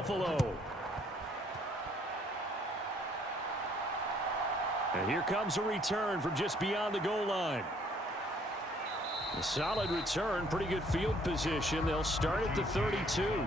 Buffalo. And here comes a return from just beyond the goal line. A solid return, pretty good field position. They'll start at the 32.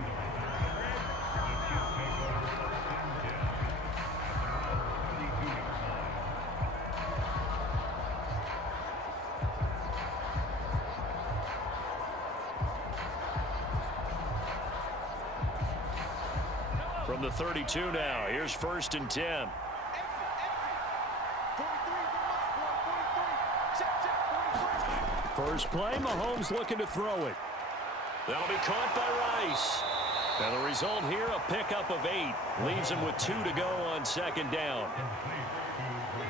From the 32 now, here's 1st and 10. First play, Mahomes looking to throw it. That'll be caught by Rice. And the result here, a pickup of 8. Leaves him with 2 to go on 2nd down.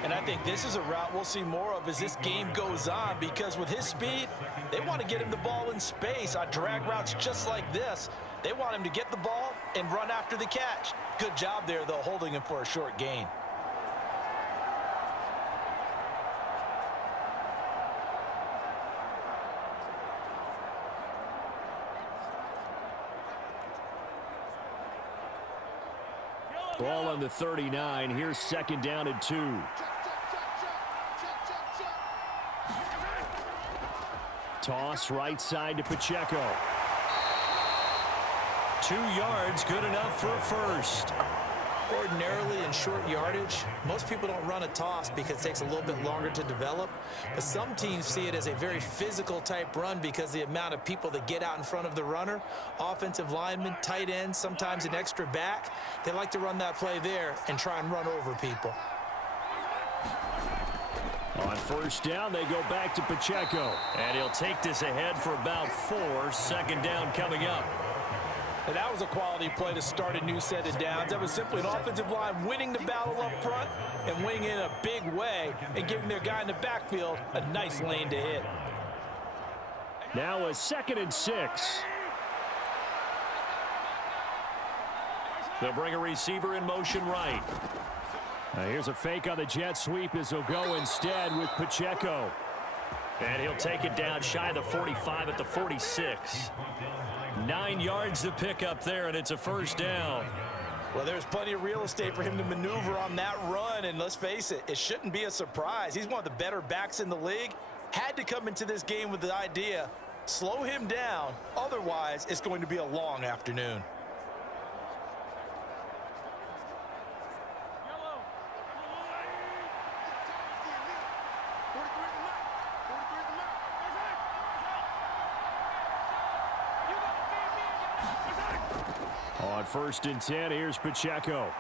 And I think this is a route we'll see more of as this game goes on, because with his speed, they want to get him the ball in space on drag routes just like this. They want him to get the ball and run after the catch. Good job there, though, holding him for a short gain. Ball on the 39. Here's 2nd down and 2. Toss right side to Pacheco. 2 yards, good enough for a first. Ordinarily in short yardage, most people don't run a toss because it takes a little bit longer to develop. But some teams see it as a very physical type run because the amount of people that get out in front of the runner, offensive linemen, tight ends, sometimes an extra back, they like to run that play there and try and run over people. On 1st down, they go back to Pacheco. And he'll take this ahead for about 4. 2nd down coming up. And that was a quality play to start a new set of downs. That was simply an offensive line winning the battle up front and winning in a big way and giving their guy in the backfield a nice lane to hit. Now a 2nd and 6. They'll bring a receiver in motion right. Now here's a fake on the jet sweep as he'll go instead with Pacheco. And he'll take it down shy of the 45 at the 46. 9 yards to pick up there, and it's a 1st down. Well, there's plenty of real estate for him to maneuver on that run, and let's face it, it shouldn't be a surprise. He's one of the better backs in the league. Had to come into this game with the idea, slow him down, otherwise it's going to be a long afternoon. On 1st and 10, here's Pacheco.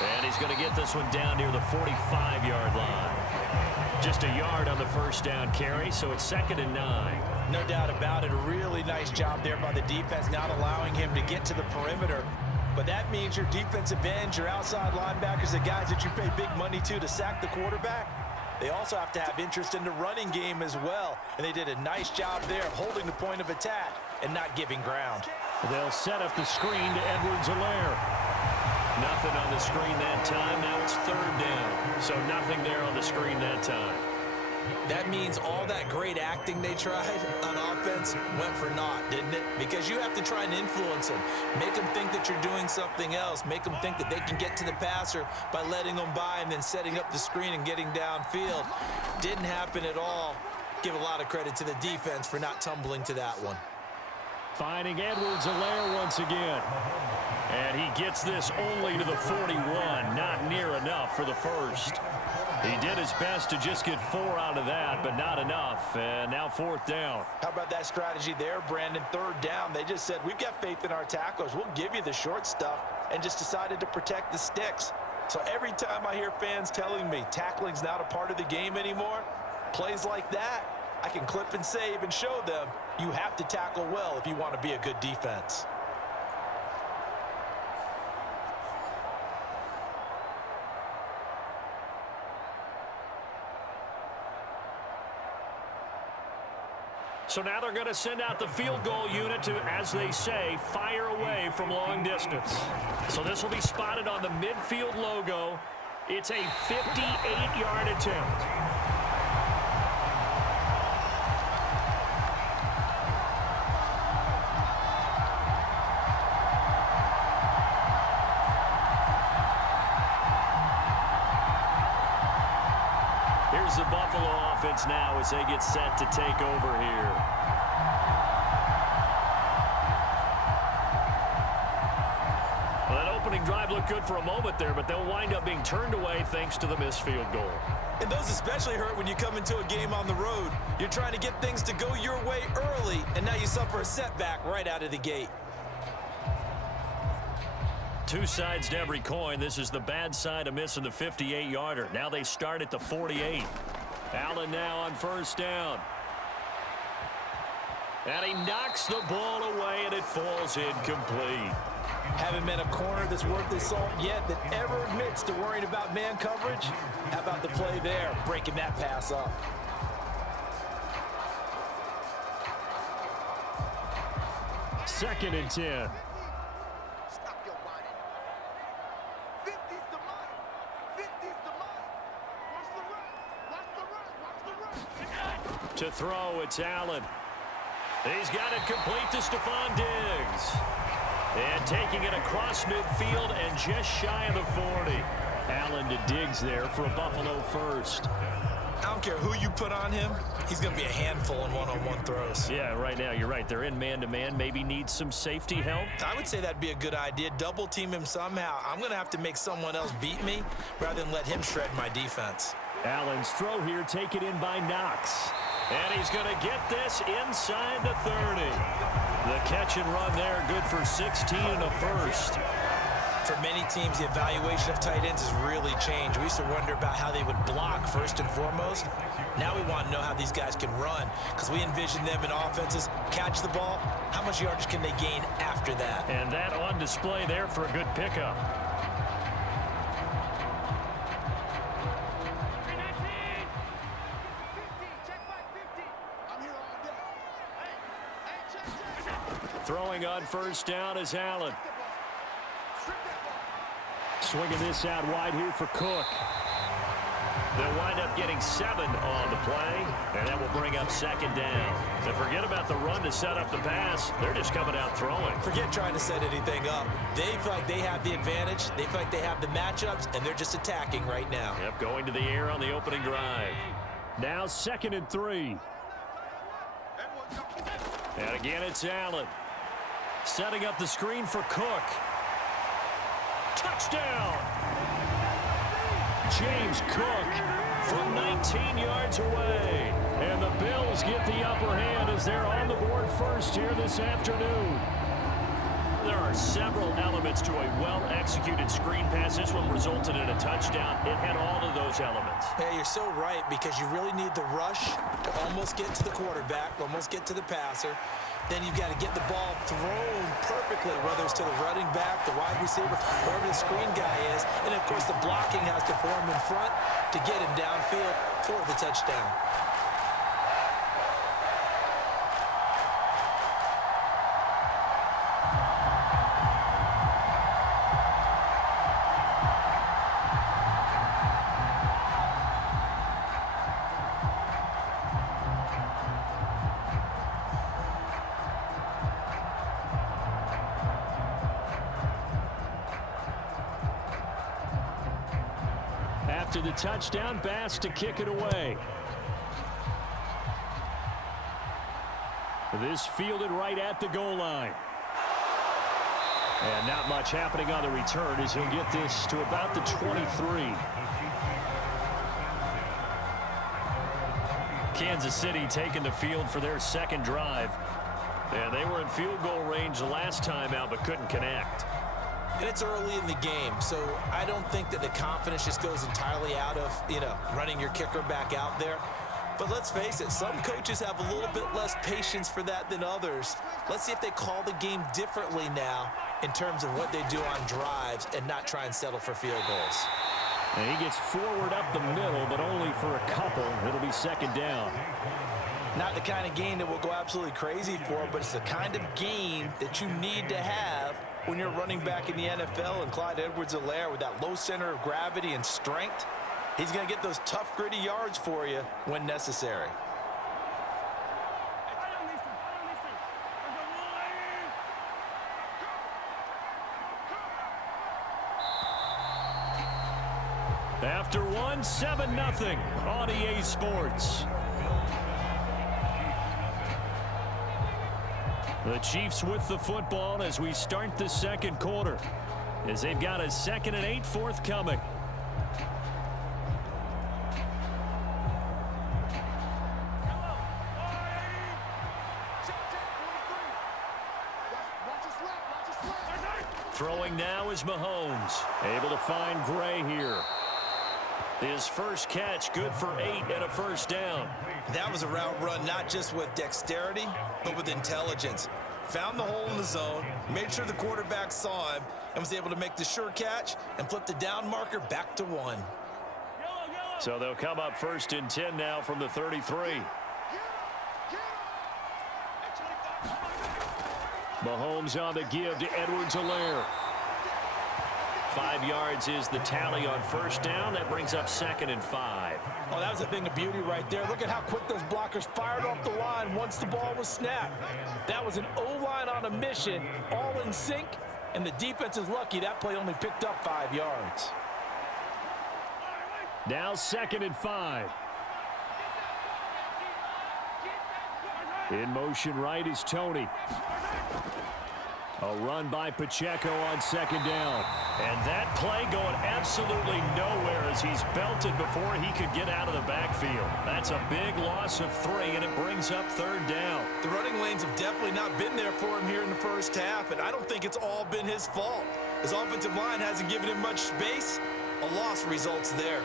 And he's going to get this one down near the 45-yard line. Just a yard on the 1st down carry, so it's 2nd and 9. No doubt about it. A really nice job there by the defense, not allowing him to get to the perimeter. But that means your defensive ends, your outside linebackers, the guys that you pay big money to sack the quarterback, they also have to have interest in the running game as well. And they did a nice job there of holding the point of attack and not giving ground. They'll set up the screen to Edwards-Helaire. Nothing on the screen that time. Now it's 3rd down. So nothing there on the screen that time. That means all that great acting they tried on offense went for naught, didn't it? Because you have to try and influence them. Make them think that you're doing something else. Make them think that they can get to the passer by letting them by and then setting up the screen and getting downfield. Didn't happen at all. Give a lot of credit to the defense for not tumbling to that one. Finding Edwards-Helaire once again. And he gets this only to the 41. Not near enough for the first. He did his best to just get 4 out of that, but not enough. And now 4th down. How about that strategy there, Brandon? 3rd down. They just said, we've got faith in our tacklers. We'll give you the short stuff, and just decided to protect the sticks. So every time I hear fans telling me tackling's not a part of the game anymore, plays like that, I can clip and save and show them you have to tackle well if you want to be a good defense. So now they're going to send out the field goal unit to, as they say, fire away from long distance. So this will be spotted on the midfield logo. It's a 58-yard attempt. Here's the Buffalo offense now as they get set to take over here. Well, that opening drive looked good for a moment there, but they'll wind up being turned away thanks to the missed field goal. And those especially hurt when you come into a game on the road. You're trying to get things to go your way early, and now you suffer a setback right out of the gate. Two sides to every coin. This is the bad side of missing the 58-yarder. Now they start at the 48. Allen now on first down. And he knocks the ball away, and it falls incomplete. Haven't met a corner that's worth his salt yet that ever admits to worrying about man coverage. How about the play there, breaking that pass up? Second and 10. To throw, it's Allen. He's got it complete to Stephon Diggs. And taking it across midfield and just shy of the 40. Allen to Diggs there for a Buffalo first. I don't care who you put on him. He's going to be a handful in one-on-one throws. Yeah, right now, you're right. They're in man-to-man. Maybe needs some safety help. I would say that'd be a good idea. Double team him somehow. I'm going to have to make someone else beat me rather than let him shred my defense. Allen's throw here taken in by Knox. And he's going to get this inside the 30. The catch and run there, good for 16 and a first. For many teams, the evaluation of tight ends has really changed. We used to wonder about how they would block first and foremost. Now we want to know how these guys can run because we envision them in offenses. Catch the ball, how much yardage can they gain after that? And that on display there for a good pickup. Throwing on first down is Allen. Swinging this out wide here for Cook. They'll wind up getting 7 on the play, and that will bring up second down. And forget about the run to set up the pass. They're just coming out throwing. Forget trying to set anything up. They feel like they have the advantage. They feel like they have the matchups, and they're just attacking right now. Yep, going to the air on the opening drive. Now 2nd and 3. And again, it's Allen. Setting up the screen for Cook. Touchdown! James Cook from 19 yards away. And the Bills get the upper hand as they're on the board first here this afternoon. There are several elements to a well-executed screen pass. This one resulted in a touchdown. It had all of those elements. Yeah, you're so right because you really need the rush to almost get to the quarterback, almost get to the passer. Then you've got to get the ball thrown perfectly, whether it's to the running back, the wide receiver, wherever the screen guy is. And, of course, the blocking has to form in front to get him downfield for the touchdown. To the touchdown, Bass to kick it away. This fielded right at the goal line. And not much happening on the return as he'll get this to about the 23. Kansas City taking the field for their second drive. And they were in field goal range the last time out but couldn't connect. And it's early in the game, so I don't think that the confidence just goes entirely out of, running your kicker back out there. But let's face it, some coaches have a little bit less patience for that than others. Let's see if they call the game differently now in terms of what they do on drives and not try and settle for field goals. And he gets forward up the middle, but only for a couple. It'll be second down. Not the kind of game that will go absolutely crazy for, but it's the kind of game that you need to have when you're running back in the NFL. And Clyde Edwards-Helaire with that low center of gravity and strength, he's going to get those tough, gritty yards for you when necessary. After one, 7-0 on EA Sports. The Chiefs with the football as we start the second quarter, as they've got a 2nd and 8 forthcoming. Throwing now is Mahomes. Able to find Gray here. His first catch, good for 8 and a first down. That was a route run not just with dexterity, but with intelligence. Found the hole in the zone, made sure the quarterback saw him, and was able to make the sure catch and flip the down marker back to 1. So they'll come up 1st and 10 now from the 33. Mahomes on the give to Edwards-Helaire. 5 yards is the tally on first down. That brings up 2nd and 5. Oh, that was a thing of beauty right there. Look at how quick those blockers fired off the line once the ball was snapped. That was an O-line on a mission, all in sync, and the defense is lucky that play only picked up 5 yards. Now 2nd and 5. In motion right is Tony. A run by Pacheco on 2nd down. And that play going absolutely nowhere as he's belted before he could get out of the backfield. That's a big loss of 3, and it brings up 3rd down. The running lanes have definitely not been there for him here in the first half, and I don't think it's all been his fault. His offensive line hasn't given him much space. A loss results there.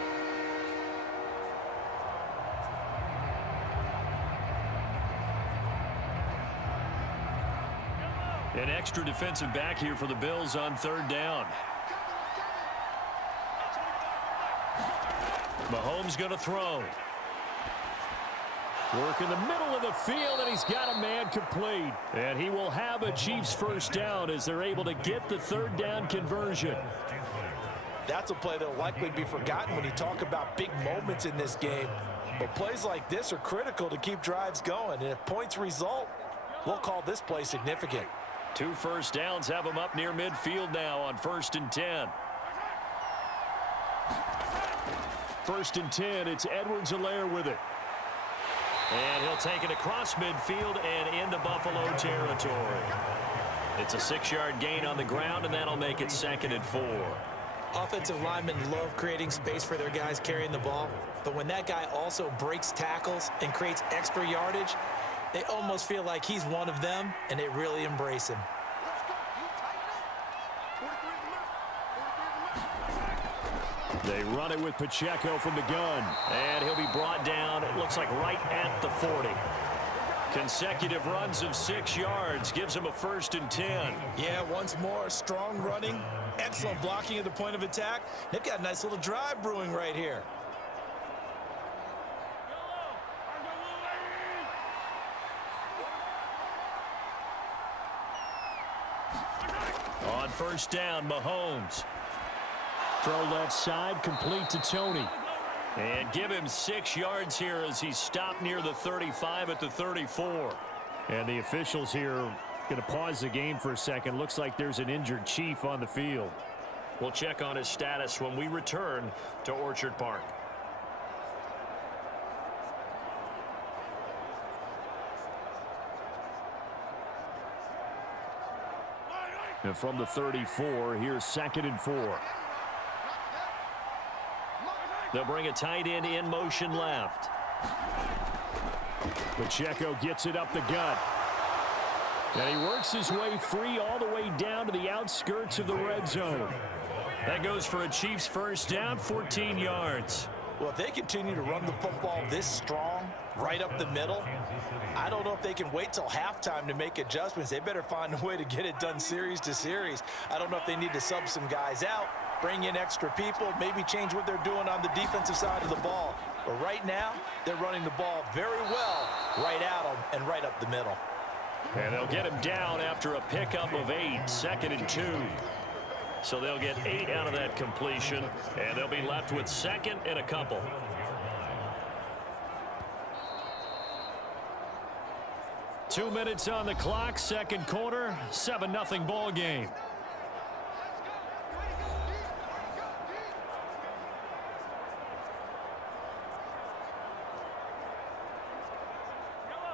An extra defensive back here for the Bills on 3rd down. Mahomes going to throw. Work in the middle of the field, and he's got a man complete. And he will have a Chiefs first down as they're able to get the 3rd down conversion. That's a play that will likely be forgotten when you talk about big moments in this game. But plays like this are critical to keep drives going. And if points result, we'll call this play significant. 2 first downs have him up near midfield now on 1st and 10. 1st and 10, it's Edwards-Helaire with it. And he'll take it across midfield and into Buffalo territory. It's a 6-yard gain on the ground, and that'll make it 2nd and 4. Offensive linemen love creating space for their guys carrying the ball, but when that guy also breaks tackles and creates extra yardage, they almost feel like he's one of them, and they really embrace him. They run it with Pacheco from the gun, and he'll be brought down, it looks like right at the 40. Consecutive runs of 6 yards gives him a 1st and 10. Yeah, once more, strong running, excellent blocking at the point of attack. They've got a nice little drive brewing right here. On 1st down, Mahomes. Throw left side, complete to Tony. And give him 6 yards here as he's stopped near the 35 at the 34. And the officials here are going to pause the game for a second. Looks like there's an injured Chief on the field. We'll check on his status when we return to Orchard Park. And from the 34, here's 2nd and 4. They'll bring a tight end in motion left. Pacheco gets it up the gut. And he works his way free all the way down to the outskirts of the red zone. That goes for a Chiefs first down, 14 yards. Well, if they continue to run the football this strong, right up the middle, I don't know if they can wait till halftime to make adjustments. They better find a way to get it done series to series. I don't know if they need to sub some guys out, bring in extra people, maybe change what they're doing on the defensive side of the ball. But right now, they're running the ball very well right at them and right up the middle. And they'll get him down after a pickup of 8, 2nd and 2. So they'll get 8 out of that completion, and they'll be left with 2nd and a couple. Two minutes on the clock, second quarter, 7-0 ball game.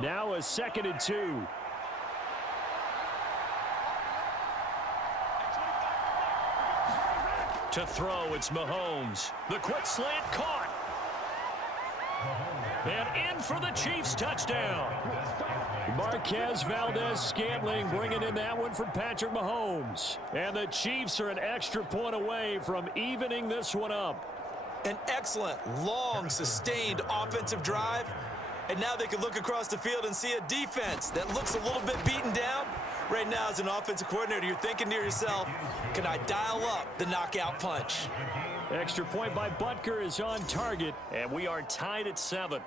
Now a 2nd and 2. To throw, it's Mahomes. The quick slant caught. And in for the Chiefs touchdown. Marquez Valdez-Scantling bringing in that one from Patrick Mahomes. And the Chiefs are an extra point away from evening this one up. An excellent, long, sustained offensive drive. And now they can look across the field and see a defense that looks a little bit beaten down. Right now, as an offensive coordinator, you're thinking to yourself, can I dial up the knockout punch? Extra point by Butker is on target, and we are tied at 7.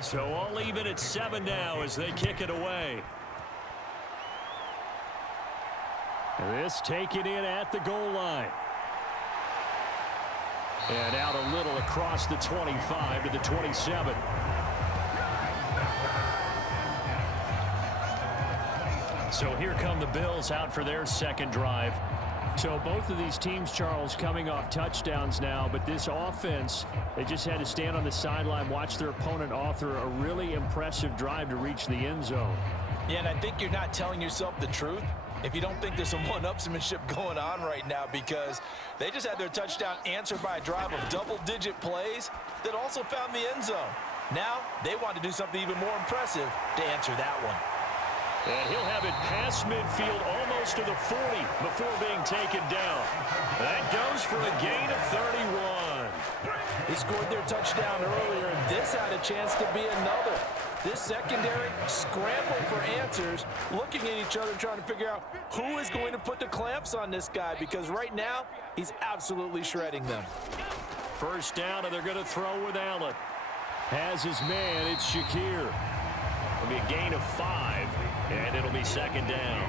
So all even at 7 now as they kick it away. This taken in at the goal line. And out a little across the 25 to the 27. So here come the Bills out for their second drive. So both of these teams, Charles, coming off touchdowns now, but this offense, they just had to stand on the sideline, watch their opponent author a really impressive drive to reach the end zone. Yeah, and I think you're not telling yourself the truth if you don't think there's some one-upsmanship going on right now, because they just had their touchdown answered by a drive of double-digit plays that also found the end zone. Now they want to do something even more impressive to answer that one. And he'll have it past midfield almost to the 40 before being taken down. That goes for a gain of 31. They scored their touchdown earlier, and this had a chance to be another. This secondary scrambling for answers, looking at each other, trying to figure out who is going to put the clamps on this guy, because right now he's absolutely shredding them. First down, and they're going to throw with Allen. Has his man, it's Shakir. It'll be a gain of 5, and it'll be second down.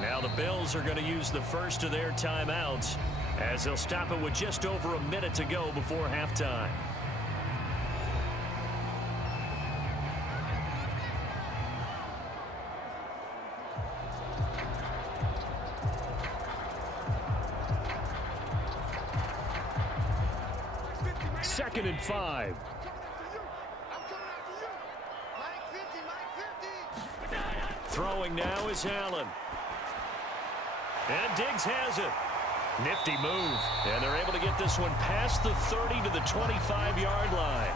Now the Bills are going to use the first of their timeouts as they'll stop it with just over a minute to go before halftime. Second and 5. Throwing now is Allen. And Diggs has it. Nifty move. And they're able to get this one past the 30 to the 25-yard line.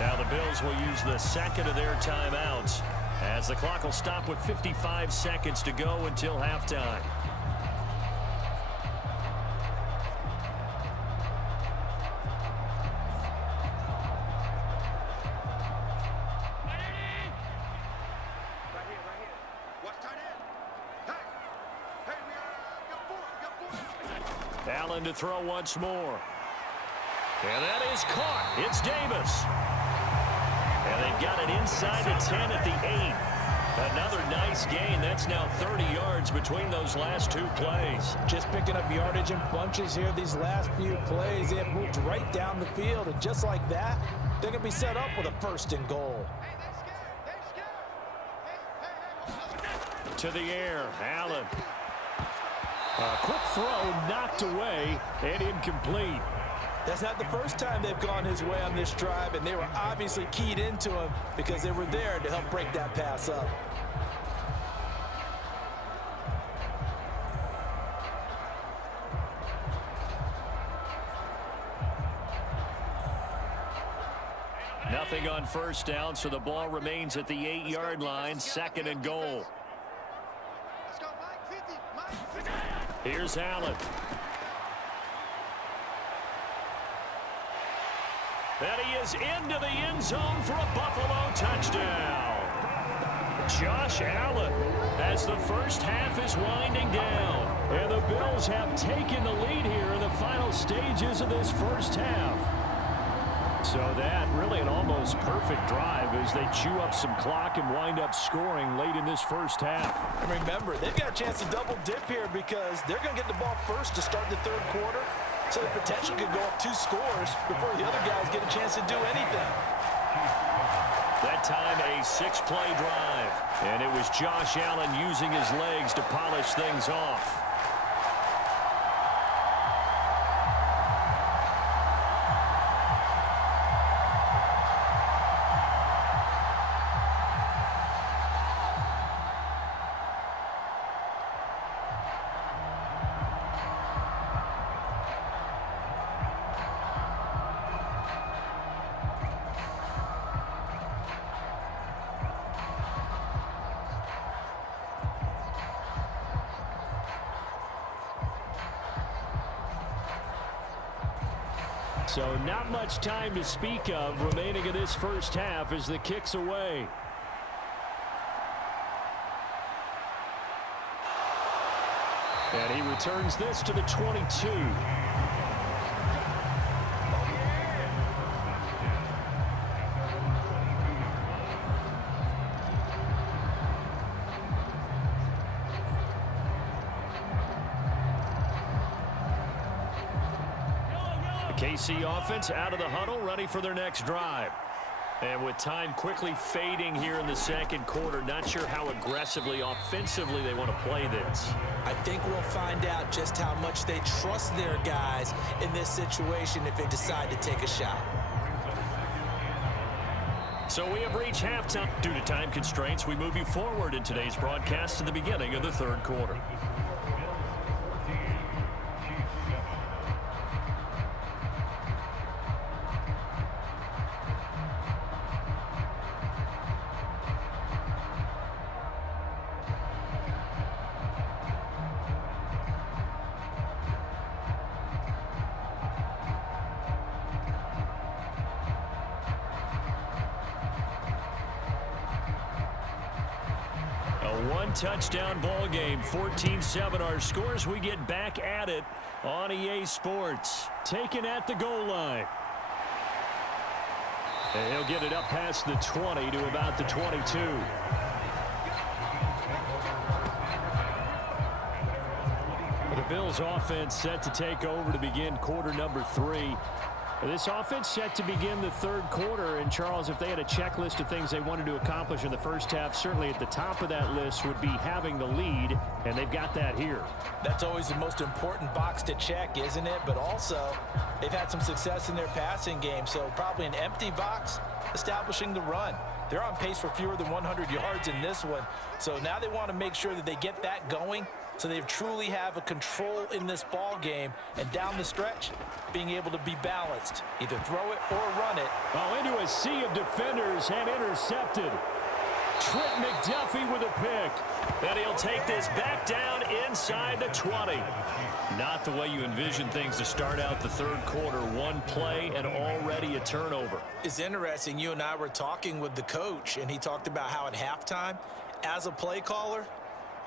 Now the Bills will use the second of their timeouts as the clock will stop with 55 seconds to go until halftime. Allen to throw once more. And that is caught. It's Davis. And they've got it inside the 10 at the 8. Another nice gain. That's now 30 yards between those last two plays. Just picking up yardage in bunches here these last few plays. They have moved right down the field, and just like that, they're going to be set up with a first and goal. To the air, Allen. A quick throw knocked away and incomplete. That's not the first time they've gone his way on this drive, and they were obviously keyed into him because they were there to help break that pass up. Nothing on first down, so the ball remains at the 8-yard line, second and goal. Here's Allen. And he is into the end zone for a Buffalo touchdown. Josh Allen, as the first half is winding down. And the Bills have taken the lead here in the final stages of this first half. So that really an almost perfect drive as they chew up some clock and wind up scoring late in this first half. And remember, they've got a chance to double dip here because they're going to get the ball first to start the third quarter. So the potential could go up 2 scores before the other guys get a chance to do anything. That time a 6-play drive. And it was Josh Allen using his legs to polish things off. So not much time to speak of remaining in this first half as the kick's away. And he returns this to the 22. KC offense out of the huddle, ready for their next drive. And with time quickly fading here in the second quarter, not sure how aggressively, offensively they want to play this. I think we'll find out just how much they trust their guys in this situation if they decide to take a shot. So we have reached halftime. Due to time constraints, we move you forward in today's broadcast to the beginning of the third quarter. One-touchdown ball game, 14-7 our scores. We get back at it on EA Sports. Taken at the goal line. And he'll get it up past the 20 to about the 22. The Bills offense set to take over to begin quarter number 3. This offense set to begin the third quarter. And, Charles, if they had a checklist of things they wanted to accomplish in the first half, certainly at the top of that list would be having the lead, and they've got that here. That's always the most important box to check, isn't it? But also, they've had some success in their passing game, so probably an empty box establishing the run. They're on pace for fewer than 100 yards in this one, so now they want to make sure that they get that going so they truly have a control in this ball game, and down the stretch, being able to be balanced, either throw it or run it. Oh, into a sea of defenders and intercepted. Trent McDuffie with a pick. And he'll take this back down inside the 20. Not the way you envision things to start out the third quarter. One play and already a turnover. It's interesting. You and I were talking with the coach, and he talked about how at halftime, as a play caller,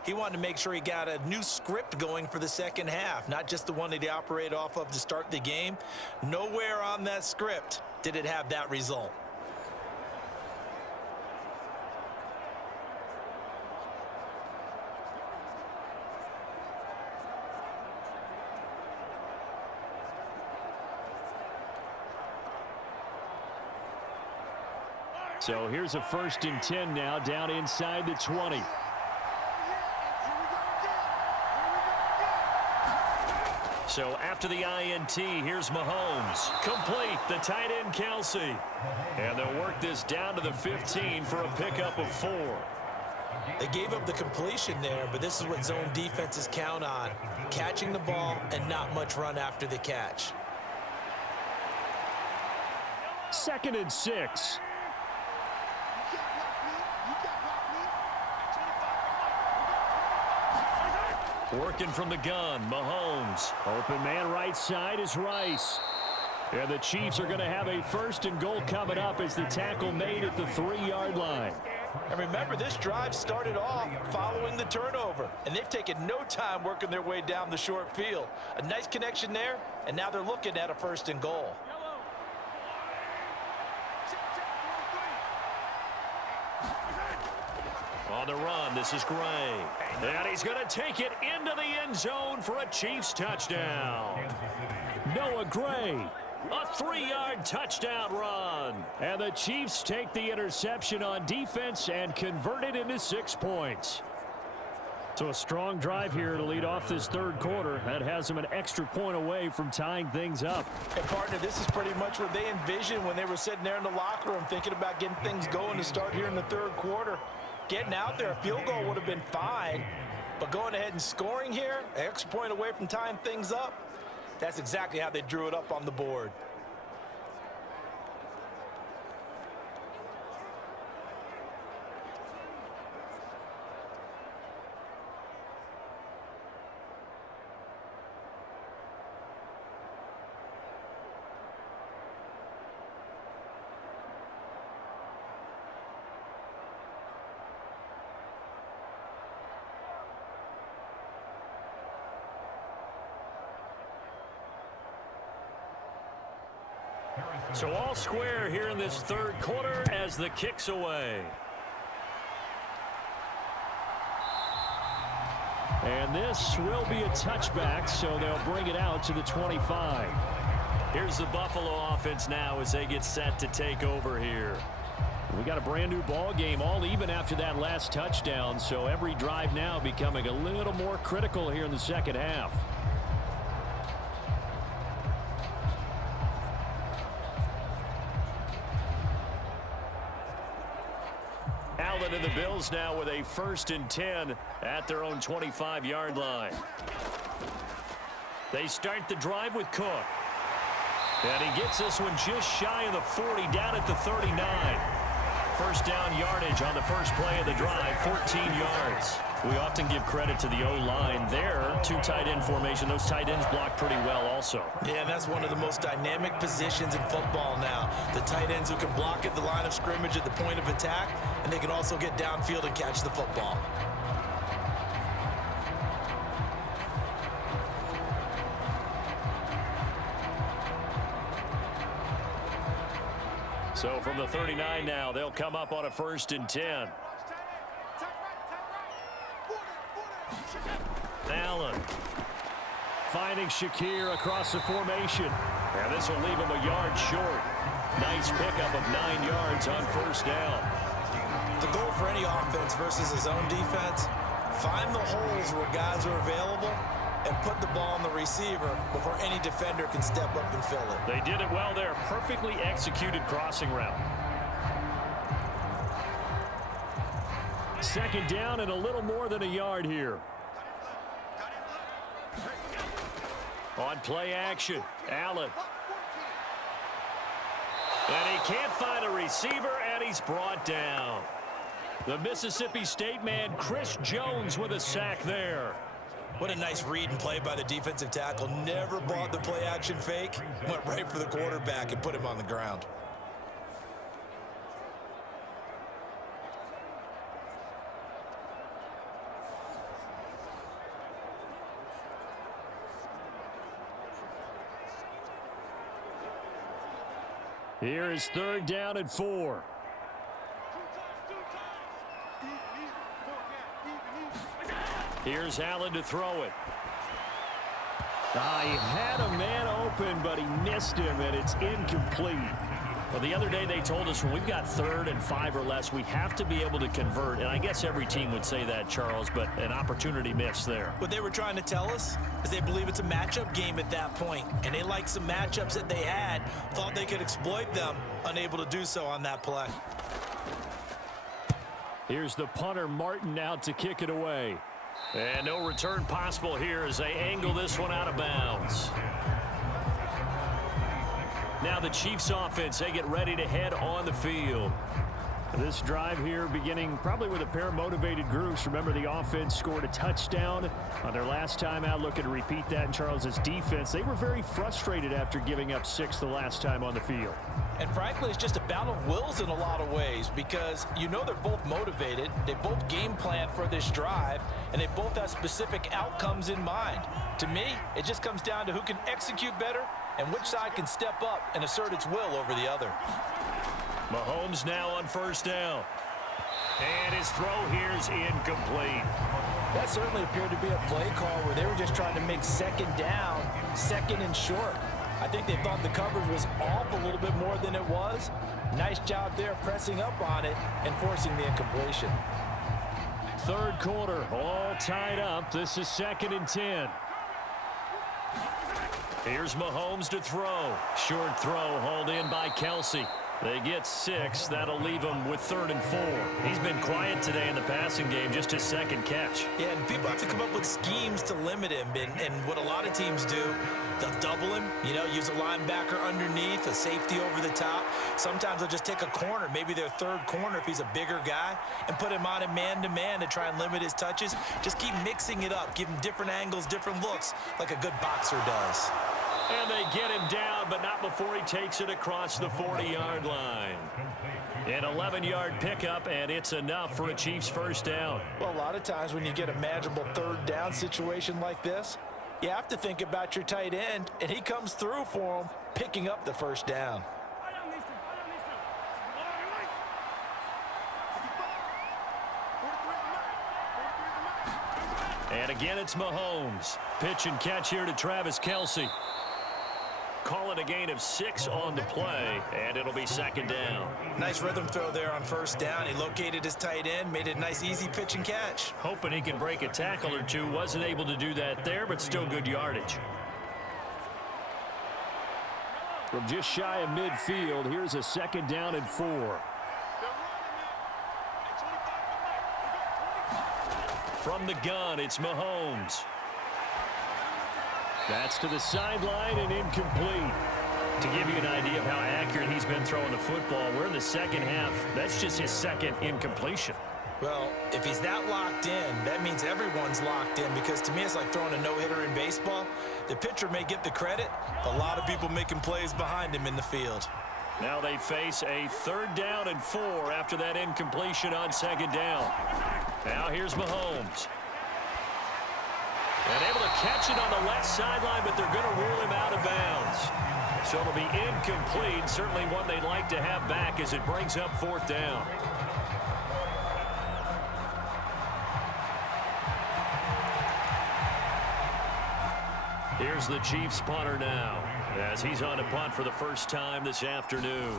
he wanted to make sure he got a new script going for the second half, not just the one that he operated off of to start the game. Nowhere on that script did it have that result. So here's a 1st and 10 now, down inside the 20. So after the INT, here's Mahomes. Complete, the tight end Kelsey. And they'll work this down to the 15 for a pickup of 4. They gave up the completion there, but this is what zone defenses count on. Catching the ball and not much run after the catch. 2nd and 6. Working from the gun, Mahomes. Open man right side is Rice. And the Chiefs are going to have a 1st and goal coming up as the tackle made at the 3-yard line. And remember, this drive started off following the turnover, and they've taken no time working their way down the short field. A nice connection there, and now they're looking at a 1st and goal. On the run, this is Gray. And he's going to take it into the end zone for a Chiefs touchdown. Noah Gray, a 3-yard touchdown run. And the Chiefs take the interception on defense and convert it into 6 points. So a strong drive here to lead off this 3rd quarter. That has them an extra point away from tying things up. And partner, this is pretty much what they envisioned when they were sitting there in the locker room thinking about getting things going to start here in the 3rd quarter. Getting out there, a field goal would have been fine, but going ahead and scoring here, an extra point away from tying things up, that's exactly how they drew it up on the board. So all square here in this 3rd quarter as the kick's away. And this will be a touchback, so they'll bring it out to the 25. Here's the Buffalo offense now as they get set to take over here. We got a brand new ball game, all even after that last touchdown, so every drive now becoming a little more critical here in the 2nd half. Allen and the Bills now with a 1st and 10 at their own 25-yard line. They start the drive with Cook. And he gets this one just shy of the 40, down at the 39. 1st down yardage on the first play of the drive, 14 yards. We often give credit to the O-line there. 2 tight end formation. Those tight ends block pretty well also. Yeah, and that's one of the most dynamic positions in football now. The tight ends who can block at the line of scrimmage at the point of attack, and they can also get downfield and catch the football. So from the 39 now, they'll come up on a 1st and 10. Allen finding Shakir across the formation. And this will leave him a yard short. Nice pickup of 9 yards on 1st down. The goal for any offense versus his own defense, find the holes where guys are available and put the ball on the receiver before any defender can step up and fill it. They did it well there. Perfectly executed crossing route. 2nd down and a little more than a yard here. On play action, Allen. And he can't find a receiver, and he's brought down. The Mississippi State man, Chris Jones, with a sack there. What a nice read and play by the defensive tackle. Never bought the play action fake. Went right for the quarterback and put him on the ground. Here is 3rd down and 4. Here's Allen to throw it. He had a man open, but he missed him, and it's incomplete. Well, the other day they told us when we've got 3rd and 5 or less, we have to be able to convert. And I guess every team would say that, Charles, but an opportunity missed there. What they were trying to tell us is they believe it's a matchup game at that point, and they liked some matchups that they had, thought they could exploit them, unable to do so on that play. Here's the punter, Martin, out to kick it away. And no return possible here as they angle this one out of bounds. Now the Chiefs offense, they get ready to head on the field. This drive here beginning probably with a pair of motivated groups. Remember, the offense scored a touchdown on their last time out. Looking to repeat that in Charles's defense. They were very frustrated after giving up 6 the last time on the field. And frankly, it's just a battle of wills in a lot of ways because you know they're both motivated. They both game plan for this drive, and they both have specific outcomes in mind. To me, it just comes down to who can execute better and which side can step up and assert its will over the other. Mahomes now on first down. And his throw here's incomplete. That certainly appeared to be a play call where they were just trying to make second down, second and short. I think they thought the coverage was off a little bit more than it was. Nice job there pressing up on it and forcing the incompletion. Third quarter, all tied up. This is 2nd and 10. Here's Mahomes to throw. Short throw hauled in by Kelsey. They get 6. That'll leave him with 3rd and 4. He's been quiet today in the passing game, just his second catch. Yeah, and people have to come up with schemes to limit him. And what a lot of teams do, they'll double him, use a linebacker underneath, a safety over the top. Sometimes they'll just take a corner, maybe their third corner if he's a bigger guy, and put him on a man-to-man to try and limit his touches. Just keep mixing it up, give him different angles, different looks, like a good boxer does. And they get him down, but not before he takes it across the 40-yard line. An 11-yard pickup, and it's enough for a Chiefs first down. Well, a lot of times when you get a manageable third down situation like this, you have to think about your tight end, and he comes through for him, picking up the first down. And again, it's Mahomes. Pitch and catch here to Travis Kelsey. Call it a gain of 6 on the play, and it'll be 2nd down. Nice rhythm throw there on first down. He located his tight end, made it a nice, easy pitch and catch. Hoping he can break a tackle or two. Wasn't able to do that there, but still good yardage. From just shy of midfield, here's a 2nd down and 4. From the gun, it's Mahomes. That's to the sideline and incomplete. To give you an idea of how accurate he's been throwing the football, we're in the second half. That's just his second incompletion. Well, if he's that locked in, that means everyone's locked in, because to me it's like throwing a no-hitter in baseball. The pitcher may get the credit, a lot of people making plays behind him in the field. Now they face a 3rd down and 4 after that incompletion on 2nd down. Now here's Mahomes. And able to catch it on the left sideline, but they're going to rule him out of bounds. So it'll be incomplete. Certainly one they'd like to have back as it brings up 4th down. Here's the Chiefs punter now, as he's on to punt for the first time this afternoon.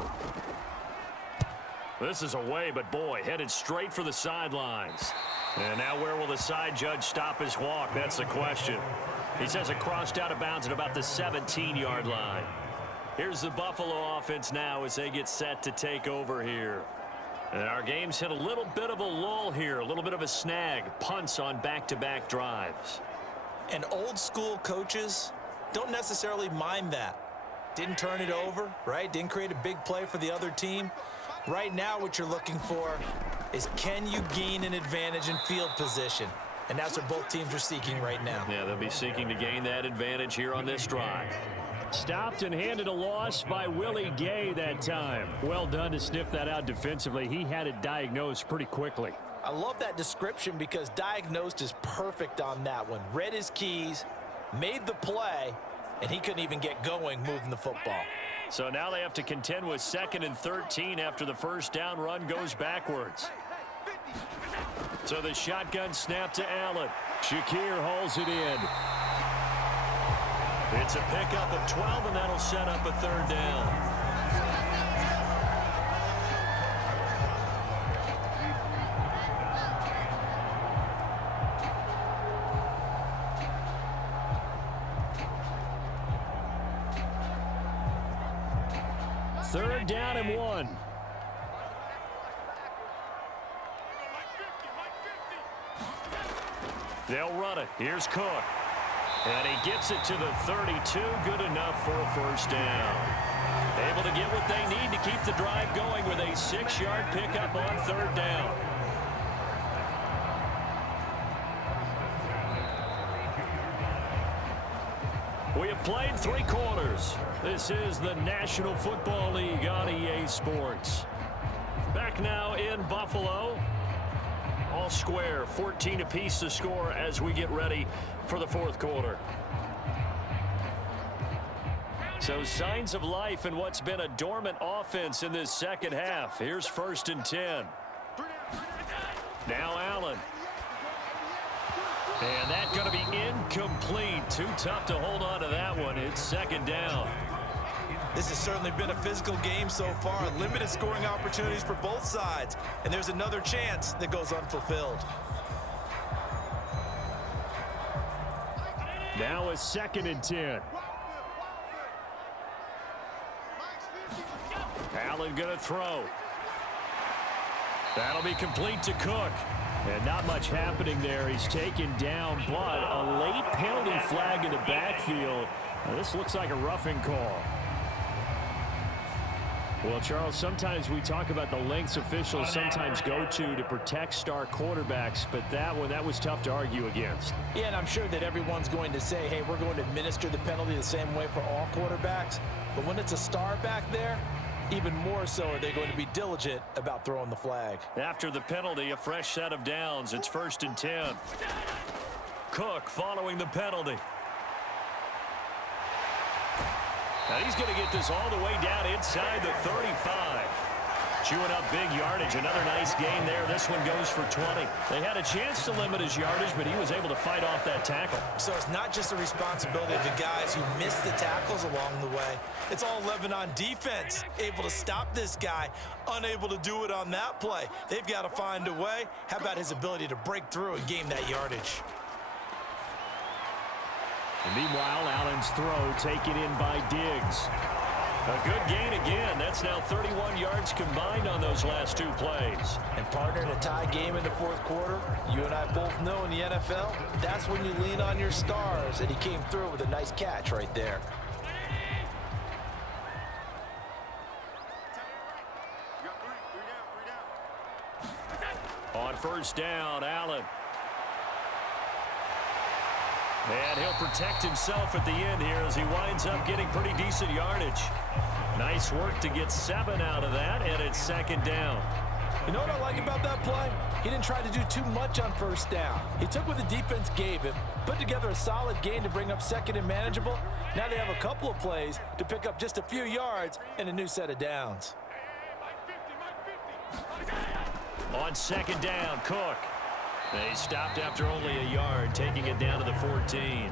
This is away, but boy, headed straight for the sidelines. And now where will the side judge stop his walk? That's the question. He says it crossed out of bounds at about the 17-yard line. Here's the Buffalo offense now as they get set to take over here. And our game's hit a little bit of a lull here, a little bit of a snag. Punts on back-to-back drives. And old school coaches don't necessarily mind that. Didn't turn it over, right? Didn't create a big play for the other team. Right now what you're looking for is, can you gain an advantage in field position? And that's what both teams are seeking right now. Yeah, they'll be seeking to gain that advantage here on this drive. Stopped and handed a loss by Willie Gay that time. Well done to sniff that out defensively. He had it diagnosed pretty quickly. I love that description because diagnosed is perfect on that one. Read his keys, made the play, and he couldn't even get going moving the football. So now they have to contend with 2nd and 13 after the first down run goes backwards. So the shotgun snap to Allen. Shakir hauls it in. It's a pickup of 12, and that'll set up a 3rd down. Third down and 1. They'll run it. Here's Cook. And he gets it to the 32. Good enough for a first down. Able to get what they need to keep the drive going with a 6-yard pickup on 3rd down. We have played 3 quarters. This is the National Football League on EA Sports. Back now in Buffalo. All square, 14 apiece to score as we get ready for the 4th quarter. So signs of life in what's been a dormant offense in this second half. Here's 1st and 10. Now Allen. And that's going to be incomplete. Too tough to hold on to that one. It's 2nd down. This has certainly been a physical game so far. Limited scoring opportunities for both sides. And there's another chance that goes unfulfilled. Now a 2nd and 10. Allen going to throw. That'll be complete to Cook. And not much happening there. He's taken down, but a late penalty flag in the backfield. Now, this looks like a roughing call. Well, Charles, sometimes we talk about the lengths officials sometimes go to protect star quarterbacks, but that was tough to argue against. Yeah, and I'm sure that everyone's going to say, hey, we're going to administer the penalty the same way for all quarterbacks. But when it's a star back there, even more so are they going to be diligent about throwing the flag. After the penalty, a fresh set of downs. It's 1st and 10. Cook following the penalty. Now he's going to get this all the way down inside the 35. Chewing up big yardage. Another nice gain there. This one goes for 20. They had a chance to limit his yardage, but he was able to fight off that tackle. So it's not just the responsibility of the guys who missed the tackles along the way. It's all 11 on defense. Able to stop this guy. Unable to do it on that play. They've got to find a way. How about his ability to break through and gain that yardage? And meanwhile, Allen's throw taken in by Diggs. A good gain again. That's now 31 yards combined on those last 2 plays. And partner, in a tie game in the 4th quarter, you and I both know in the NFL, that's when you lean on your stars, and he came through with a nice catch right there. On 1st down, Allen. And he'll protect himself at the end here as he winds up getting pretty decent yardage. Nice work to get 7 out of that, and it's 2nd down. You know what I like about that play? He didn't try to do too much on 1st down. He took what the defense gave him, put together a solid gain to bring up 2nd and manageable. Now they have a couple of plays to pick up just a few yards and a new set of downs. On 2nd down, Cook. They stopped after only a yard, taking it down to the 14.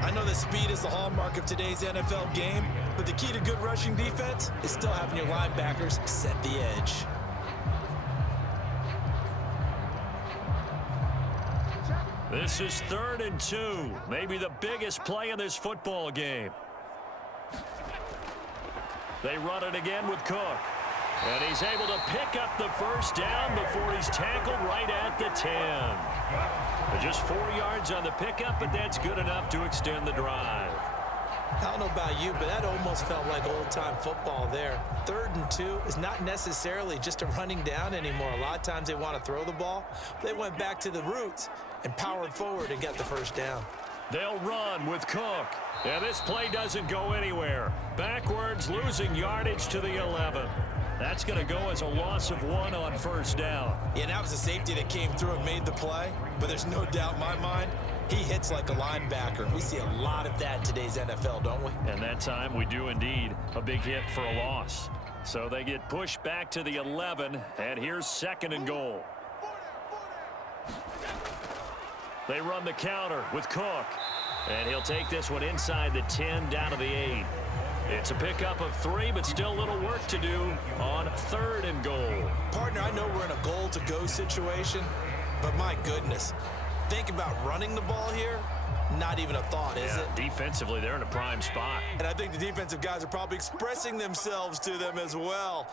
I know that speed is the hallmark of today's NFL game, but the key to good rushing defense is still having your linebackers set the edge. This is 3rd and 2, maybe the biggest play in this football game. They run it again with Cook. And he's able to pick up the 1st down before he's tackled right at the 10. Just 4 yards on the pickup, but that's good enough to extend the drive. I don't know about you, but that almost felt like old-time football there. 3rd and 2 is not necessarily just a running down anymore. A lot of times they want to throw the ball. They went back to the roots and powered forward and got the 1st down. They'll run with Cook. And this play doesn't go anywhere. Backwards, losing yardage to the 11. That's going to go as a loss of 1 on 1st down. Yeah, and that was a safety that came through and made the play. But there's no doubt in my mind, he hits like a linebacker. We see a lot of that in today's NFL, don't we? And that time we do indeed. A big hit for a loss. So they get pushed back to the 11, and here's 2nd and goal. They run the counter with Cook. And he'll take this one inside the 10 down to the 8. It's a pickup of 3, but still a little work to do on 3rd and goal. Partner, I know we're in a goal-to-go situation, but my goodness, think about running the ball here. Not even a thought, is it? Defensively, they're in a prime spot. And I think the defensive guys are probably expressing themselves to them as well.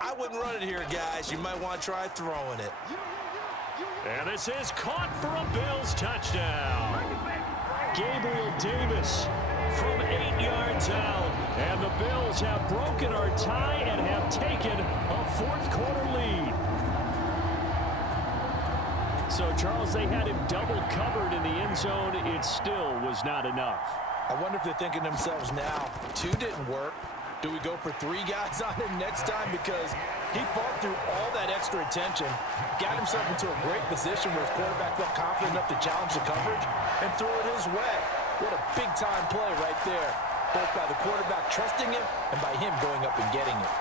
I wouldn't run it here, guys. You might want to try throwing it. And this is caught for a Bills touchdown. Gabriel Davis from 8 yards out. And the Bills have broken our tie and have taken a fourth-quarter lead. So, Charles, they had him double covered in the end zone. It still was not enough. I wonder if they're thinking to themselves now, 2 didn't work. Do we go for 3 guys on him next time? Because he fought through all that extra attention, got himself into a great position where his quarterback felt confident enough to challenge the coverage and throw it his way. What a big-time play right there, both by the quarterback trusting him and by him going up and getting it.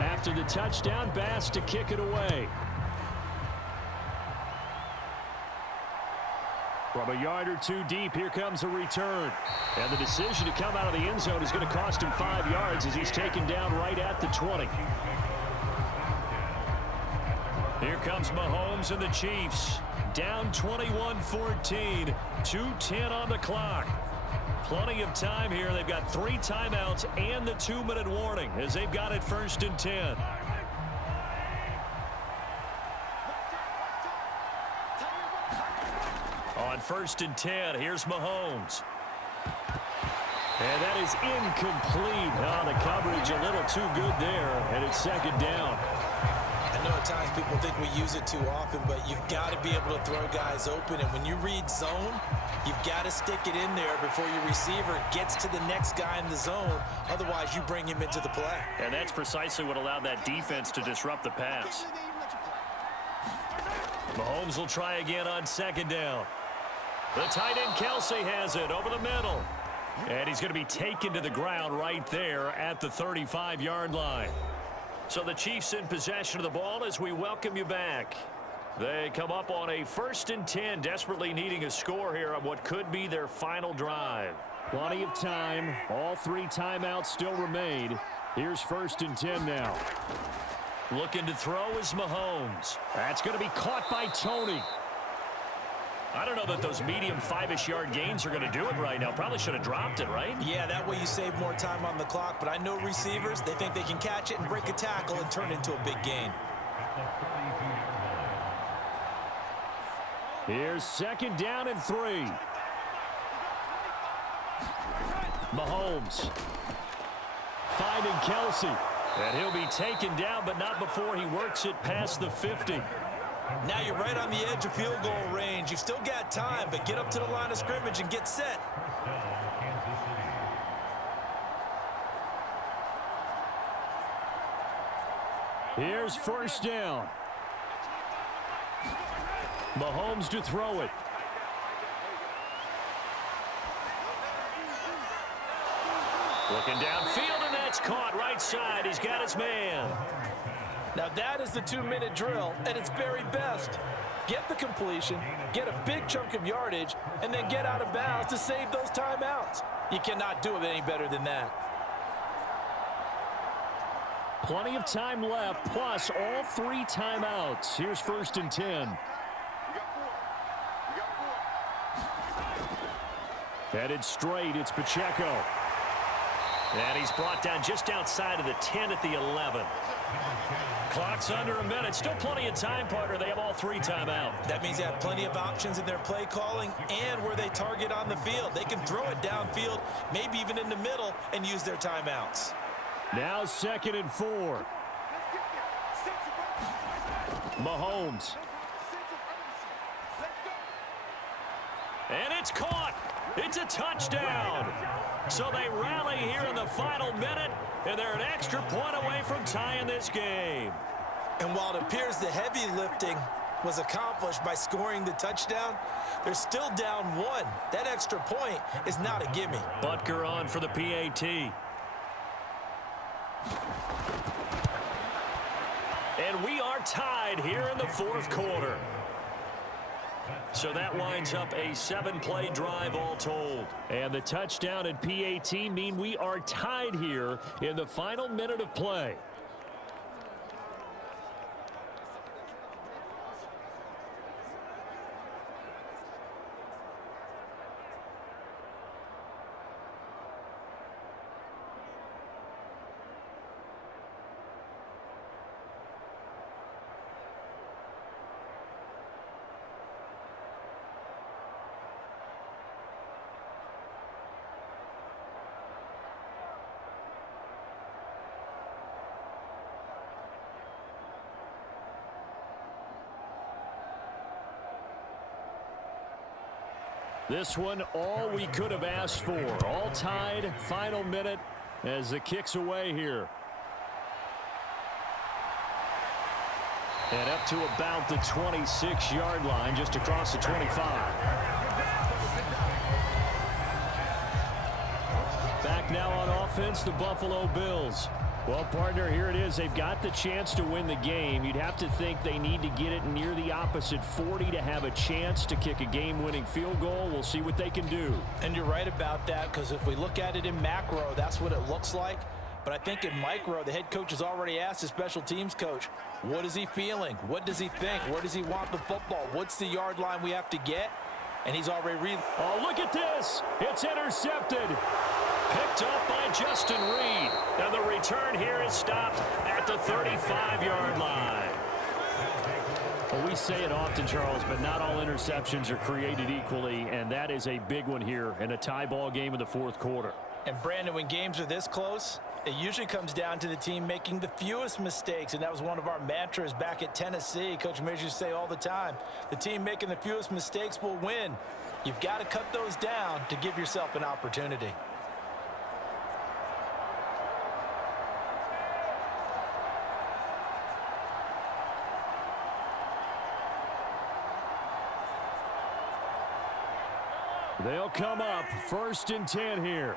After the touchdown, Bass to kick it away. From a yard or 2 deep, here comes a return. And the decision to come out of the end zone is going to cost him 5 yards as he's taken down right at the 20. Here comes Mahomes and the Chiefs. Down 21-14, 2:10 on the clock. Plenty of time here. They've got 3 timeouts and the 2-minute warning as they've got it 1st and 10. On 1st and 10, here's Mahomes. And that is incomplete. Oh, the coverage a little too good there, and it's 2nd down. I know at times people think we use it too often, but you've got to be able to throw guys open. And when you read zone, you've got to stick it in there before your receiver gets to the next guy in the zone. Otherwise, you bring him into the play. And that's precisely what allowed that defense to disrupt the pass. Mahomes will try again on 2nd down. The tight end Kelsey has it over the middle. And he's going to be taken to the ground right there at the 35-yard line. So the Chiefs in possession of the ball as we welcome you back. They come up on a 1st and 10, desperately needing a score here on what could be their final drive. Plenty of time. All 3 timeouts still remain. Here's 1st and 10 now. Looking to throw is Mahomes. That's going to be caught by Tony. I don't know that those medium 5-ish yard gains are going to do it right now. Probably should have dropped it, right? Yeah, that way you save more time on the clock. But I know receivers, they think they can catch it and break a tackle and turn it into a big gain. Here's 2nd down and 3. Mahomes finding Kelsey. And he'll be taken down, but not before he works it past the 50. Now you're right on the edge of field goal range. You've still got time, but get up to the line of scrimmage and get set. Here's 1st down. Mahomes to throw it. Looking downfield, and that's caught right side. He's got his man. Now that is the 2-minute drill at its very best. Get the completion, get a big chunk of yardage, and then get out of bounds to save those timeouts. You cannot do it any better than that. Plenty of time left, plus all 3 timeouts. Here's 1st and 10. Headed straight, it's Pacheco. And he's brought down just outside of the 10 at the 11. Clock's under a minute. Still plenty of time, partner. They have all 3 timeouts. That means they have plenty of options in their play calling and where they target on the field. They can throw it downfield, maybe even in the middle, and use their timeouts. Now 2nd and 4. Mahomes. And it's caught. It's a touchdown. So they rally here in the final minute, and they're an extra point away from tying this game. And while it appears the heavy lifting was accomplished by scoring the touchdown, they're still down 1. That extra point is not a gimme. Butker on for the PAT. And we are tied here in the 4th quarter. So that winds up a 7-play drive all told. And the touchdown and PAT mean we are tied here in the final minute of play. This one, all we could have asked for. All tied, final minute as the kick's away here. And up to about the 26-yard line, just across the 25. Back now on offense, the Buffalo Bills. Well, partner, here it is. They've got the chance to win the game. You'd have to think they need to get it near the opposite 40 to have a chance to kick a game-winning field goal. We'll see what they can do. And you're right about that, because if we look at it in macro, that's what it looks like. But I think in micro, the head coach has already asked the special teams coach, what is he feeling? What does he think? Where does he want the football? What's the yard line we have to get? And he's already read. Oh, look at this. It's intercepted. Picked up by Justin Reed. And the return here is stopped at the 35-yard line. Well, we say it often, Charles, but not all interceptions are created equally, and that is a big one here in a tie ball game in the fourth quarter. And, Brandon, when games are this close, it usually comes down to the team making the fewest mistakes, and that was one of our mantras back at Tennessee. Coach Mears used to say all the time, the team making the fewest mistakes will win. You've got to cut those down to give yourself an opportunity. They'll come up 1st and 10 here.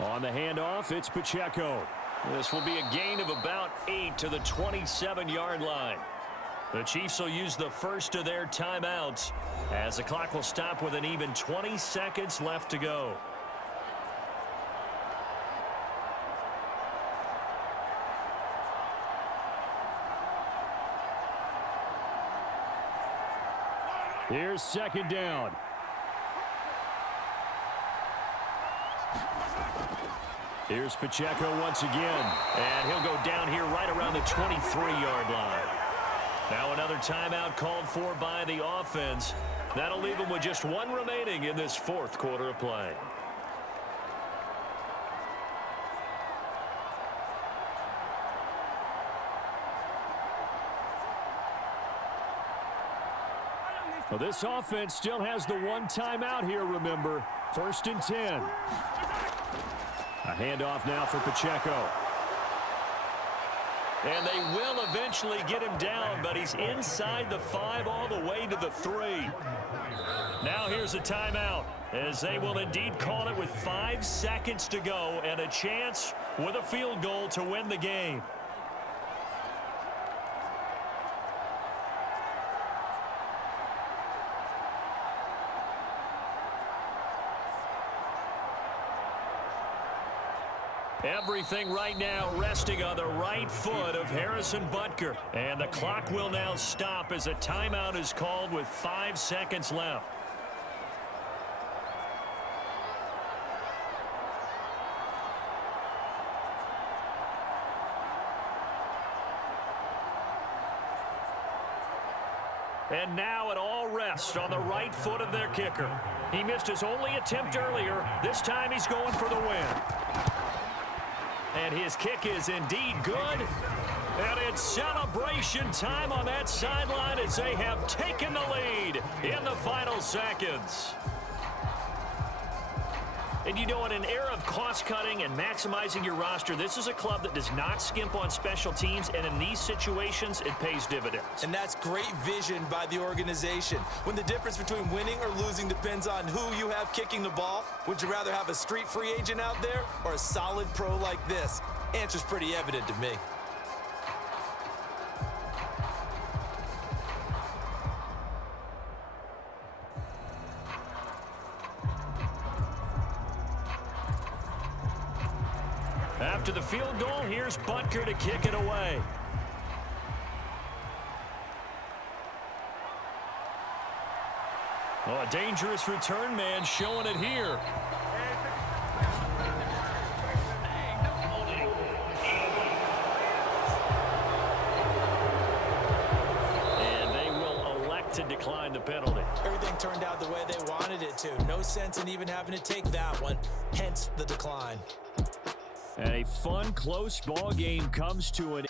On the handoff, it's Pacheco. This will be a gain of about 8 to the 27-yard line. The Chiefs will use the first of their timeouts as the clock will stop with an even 20 seconds left to go. Here's 2nd down. Here's Pacheco once again. And he'll go down here right around the 23-yard line. Now another timeout called for by the offense. That'll leave them with just one remaining in this fourth quarter of play. Well, this offense still has the one timeout here, remember. 1st and 10. A handoff now for Pacheco. And they will eventually get him down, but he's inside the 5 all the way to the 3. Now here's a timeout, as they will indeed call it with 5 seconds to go and a chance with a field goal to win the game. Everything right now resting on the right foot of Harrison Butker. And the clock will now stop as a timeout is called with 5 seconds left. And now it all rests on the right foot of their kicker. He missed his only attempt earlier. This time he's going for the win. And his kick is indeed good. And it's celebration time on that sideline as they have taken the lead in the final seconds. And you know, in an era of cost-cutting and maximizing your roster, this is a club that does not skimp on special teams, and in these situations, it pays dividends. And that's great vision by the organization. When the difference between winning or losing depends on who you have kicking the ball, would you rather have a street free agent out there or a solid pro like this? Answer's pretty evident to me. After the field goal, here's Butker to kick it away. Oh, a dangerous return man showing it here. And they will elect to decline the penalty. Everything turned out the way they wanted it to. No sense in even having to take that one, hence the decline. And a fun, close ball game comes to an